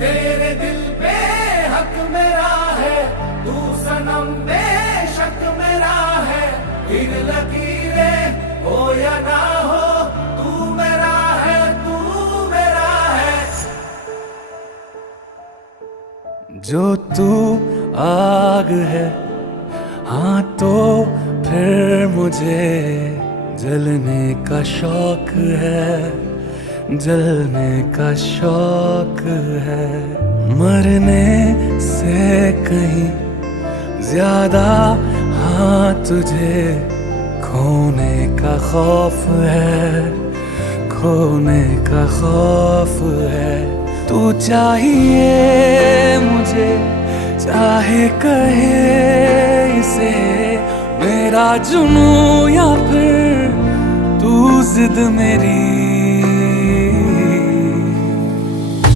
तेरे दिल पे हक मेरा है, तू सनम बेशक मेरा है। फिर लकीरें हो या ना हो, तू मेरा है, तू मेरा है। जो तू आग है, हाँ तो फिर मुझे जलने का शौक है, जलने का शौक है। मरने से कहीं ज्यादा हाँ तुझे खोने का खौफ है, खोने का खौफ है। तू चाहिए मुझे, चाहे कहे इसे मेरा जुनून या फिर तू जिद मेरी